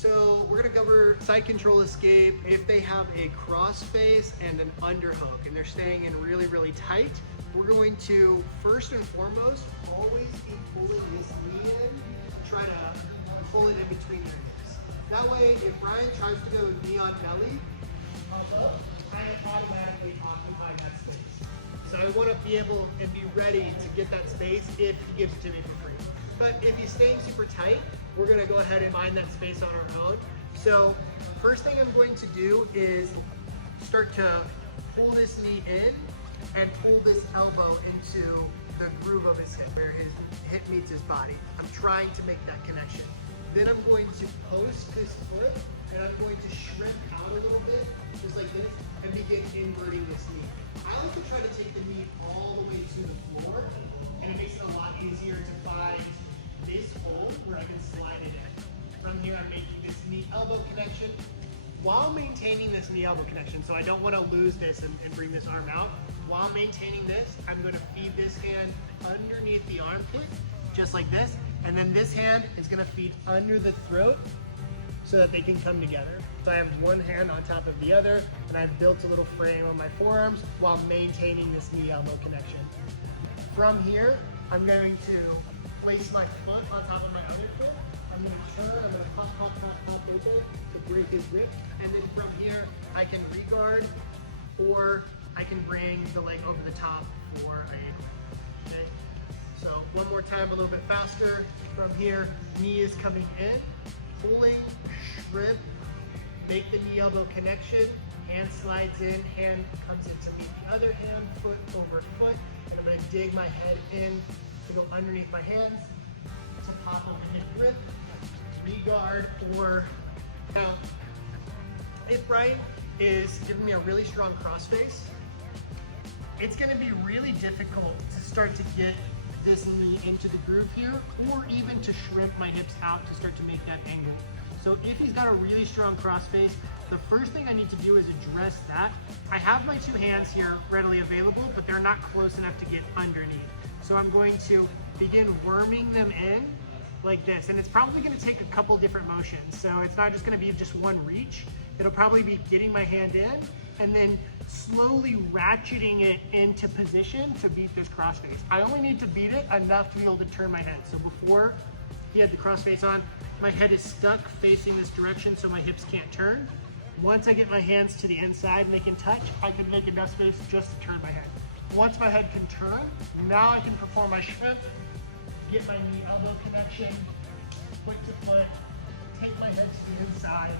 So we're gonna cover side control escape. If they have a cross face and an underhook and they're staying in really, really tight, we're going to, first and foremost, always be pulling this knee in, try to pull it in between their knees. That way, if Brian tries to go knee on belly, I automatically occupy that space. So I want to be able and be ready to get that space if he gives it to me for free. But if he's staying super tight, we're going to go ahead and find that space on our own. So first thing I'm going to do is start to pull this knee in and pull this elbow into the groove of his hip, where his hip meets his body. I'm trying to make that connection. Then I'm going to post this foot and I'm going to shrimp out a little bit, just like this, and begin inverting this knee. I like to try to take the knee all the way to the floor, and it makes it a lot easier to find this hole where I can slide it in. From here, I'm making this knee-elbow connection while maintaining this knee-elbow connection, so I don't want to lose this and bring this arm out. While maintaining this, I'm going to feed this hand underneath the armpit, just like this, and then this hand is going to feed under the throat so that they can come together. So I have one hand on top of the other, and I've built a little frame on my forearms while maintaining this knee-elbow connection. From here, I'm going to place my foot on top of my other foot. I'm going to turn, I'm going to pop open to break his rib, and then from here, I can re-guard, or I can bring the leg over the top for an ankle. Okay? So one more time, a little bit faster. From here, knee is coming in, pulling, shrimp, make the knee elbow connection, hand slides in, hand comes in to meet the other hand, foot over foot, and I'm going to dig my head in to go underneath my hands to pop over hip grip, re-guard, or now, if Brian is giving me a really strong crossface, it's going to be really difficult to start to get this knee into the groove here, or even to shrimp my hips out to start to make that angle. So if he's got a really strong crossface, the first thing I need to do is address that. I have my two hands here readily available, but they're not close enough to get underneath. So I'm going to begin worming them in like this, and it's probably going to take a couple different motions. So it's not just going to be just one reach. It'll probably be getting my hand in and then slowly ratcheting it into position to beat this crossface. I only need to beat it enough to be able to turn my head. So before he had the crossface on, my head is stuck facing this direction so my hips can't turn. Once I get my hands to the inside and they can touch, I can make enough space just to turn my head. Once my head can turn, now I can perform my shrimp, get my knee elbow connection, foot to foot, take my head to the inside,